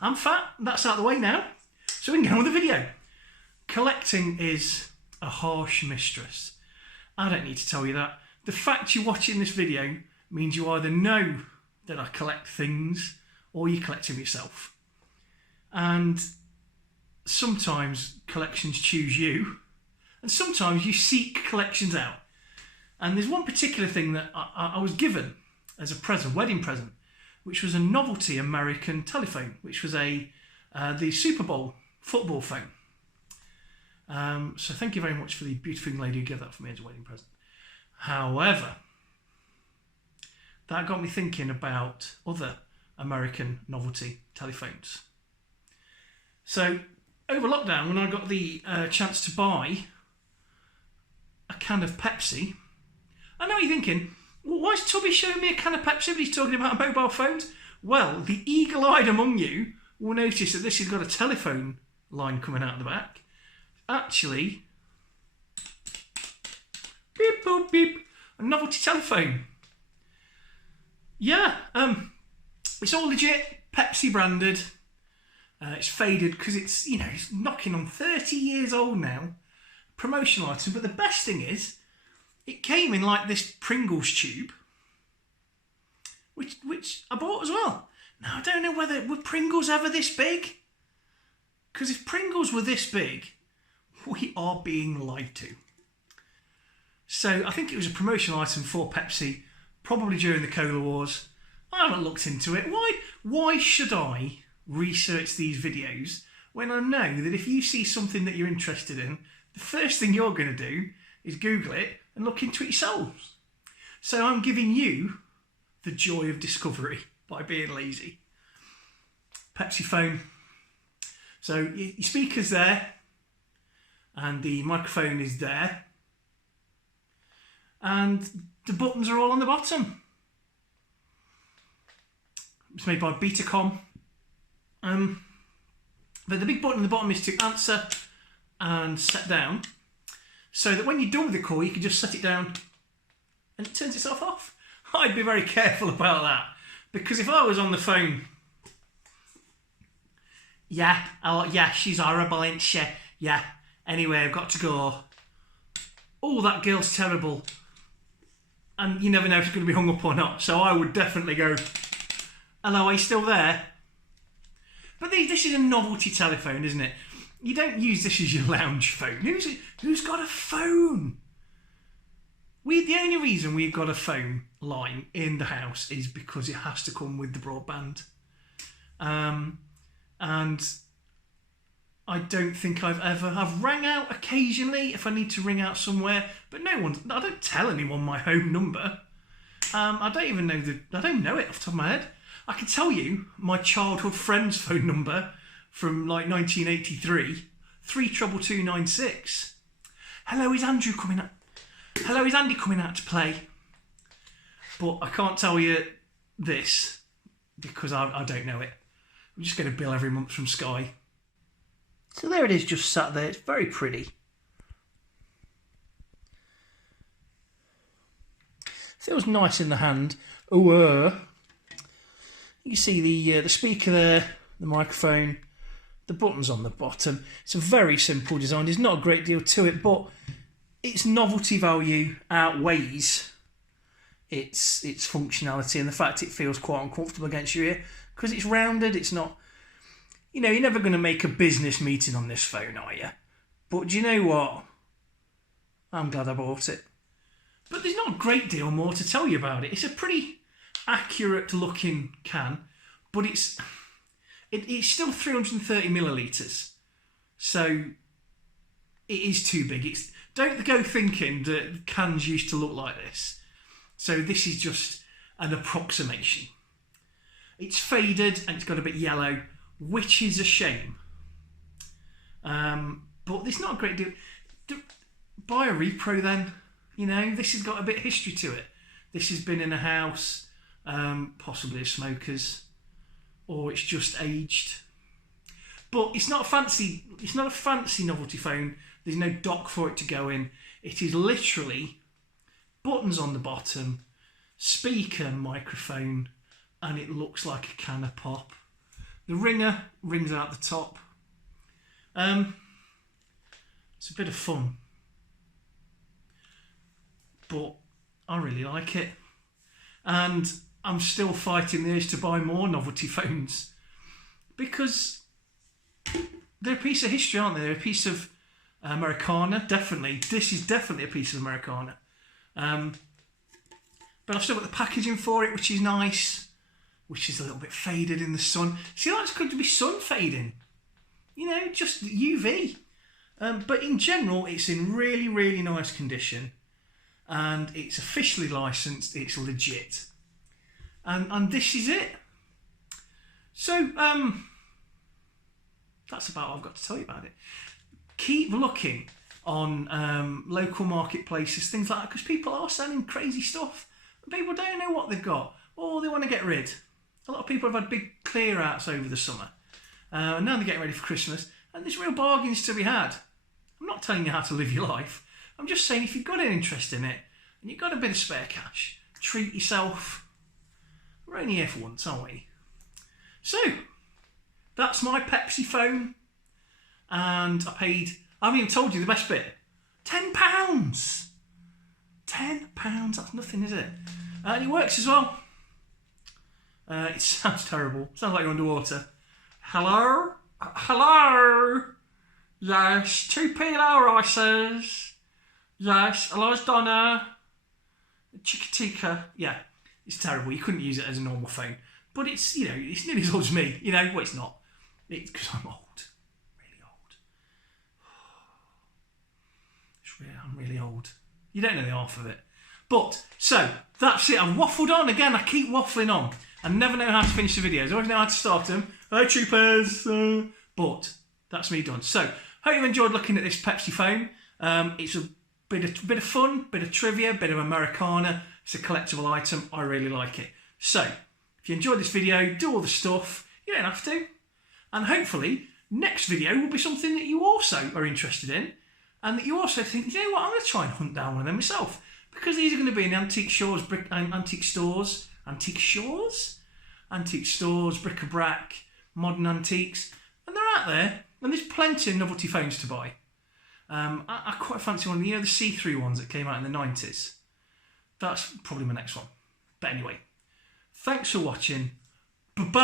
I'm fat, that's out of the way now. So we can get on with the video. Collecting is a harsh mistress. I don't need to tell you that. The fact you're watching this video means you either know that I collect things or you collect them yourself. And sometimes collections choose you, and sometimes you seek collections out. And there's one particular thing that I was given as a present, wedding present, which was a Novelty American telephone, which was the Super Bowl football phone. So thank you very much for the beautiful lady who gave that for me as a wedding present. However, that got me thinking about other American novelty telephones. So over lockdown, when I got the chance to buy a can of Pepsi, I know you're thinking, well, why is Tubby showing me a can of Pepsi but he's talking about mobile phones? Well, the eagle-eyed among you will notice that this has got a telephone line coming out of the back. Actually, beep, boop, beep, a novelty telephone. Yeah, it's all legit, Pepsi branded. It's faded because it's, it's knocking on 30 years old now. Promotional item, but the best thing is, it came in like this Pringles tube, which I bought as well. Now, I don't know were Pringles ever this big? Because if Pringles were this big, we are being lied to. So I think it was a promotional item for Pepsi, probably during the Cola Wars. I haven't looked into it. Why should I research these videos when I know that if you see something that you're interested in, the first thing you're going to do is Google it and look into it yourselves? So I'm giving you the joy of discovery by being lazy. Pepsi phone. So your speaker's there and the microphone is there and the buttons are all on the bottom. It's made by Betacom. But the big button on the bottom is to answer and set down, so that when you're done with the call you can just set it down and it turns itself off. I'd be very careful about that, because if I was on the phone, yeah, she's horrible, ain't she? Yeah, anyway, I've got to go. Oh, that girl's terrible. And you never know if it's going to be hung up or not, so I would definitely go, hello, are you still there? But this is a novelty telephone, isn't it? You don't use this as your lounge phone. Who's got a phone? The only reason we've got a phone line in the house is because it has to come with the broadband. And I don't think I've rang out occasionally if I need to ring out somewhere, but I don't tell anyone my home number. I don't know it off the top of my head. I can tell you my childhood friend's phone number from like 1983, 32296. Hello, is Andy coming out to play? But I can't tell you this because I don't know it. I'm just going to bill every month from Sky. So there it is, just sat there. It's very pretty. Feels nice in the hand. You see the speaker there, the microphone, the buttons on the bottom. It's a very simple design. There's not a great deal to it, but its novelty value outweighs its functionality and the fact it feels quite uncomfortable against your ear because it's rounded. It's not, you're never going to make a business meeting on this phone, are you? But do you know what? I'm glad I bought it. But there's not a great deal more to tell you about it. It's a pretty accurate looking can, but it's still 330 millilitres, so it is too big. Don't go thinking that cans used to look like this. So this is just an approximation. It's faded and it's got a bit yellow, which is a shame. But there's not a great deal. Buy a repro then. This has got a bit of history to it. This has been in a house. Possibly a smoker's, or it's just aged. But it's not a fancy novelty phone. There's no dock for it to go in. It is literally buttons on the bottom, speaker, microphone, and it looks like a can of pop. The ringer rings out the top. It's a bit of fun, but I really like it. And I'm still fighting the urge to buy more novelty phones because they're a piece of history, aren't they? They're a piece of Americana, definitely. This is definitely a piece of Americana. But I've still got the packaging for it, which is nice, which is a little bit faded in the sun. See, that's good to be sun fading. You know, just UV. But in general, it's in really, really nice condition. And it's officially licensed. It's legit. And this is it. So, that's about all I've got to tell you about it. Keep looking on local marketplaces, things like that, because people are selling crazy stuff. People don't know what they've got, or they want to get rid. A lot of people have had big clear outs over the summer. And now they're getting ready for Christmas, and there's real bargains to be had. I'm not telling you how to live your life. I'm just saying if you've got an interest in it, and you've got a bit of spare cash, treat yourself. We're only here for once, aren't we? So, that's my Pepsi phone. And I haven't even told you the best bit. £10! £10, that's nothing, is it? And it works as well. It sounds terrible. Sounds like you're underwater. Hello? Hello? Yes, 2p low rices. Yes, Elias Donna. Chikitika. Yeah, it's terrible. You couldn't use it as a normal phone. But it's, you know, it's nearly as old as me. You know, well, it's not. It's because I'm old. Really old. I'm really old. You don't know the half of it. But, so, that's it. I've waffled on again. I keep waffling on. I never know how to finish the videos. I always know how to start them. Hey, troopers. But, that's me done. So, hope you've enjoyed looking at this Pepsi phone. It's a bit of fun, bit of trivia, bit of Americana. It's a collectible item. I really like it. So, if you enjoyed this video, do all the stuff. You don't have to. And hopefully, next video will be something that you also are interested in. And that you also think, you know what, I'm going to try and hunt down one of them myself. Because these are going to be in antique stores, antique stores, bric-a-brac, modern antiques. And they're out there. And there's plenty of novelty phones to buy. I quite fancy one of the see-through ones that came out in the 90s. That's probably my next one. But anyway, thanks for watching. Bye-bye.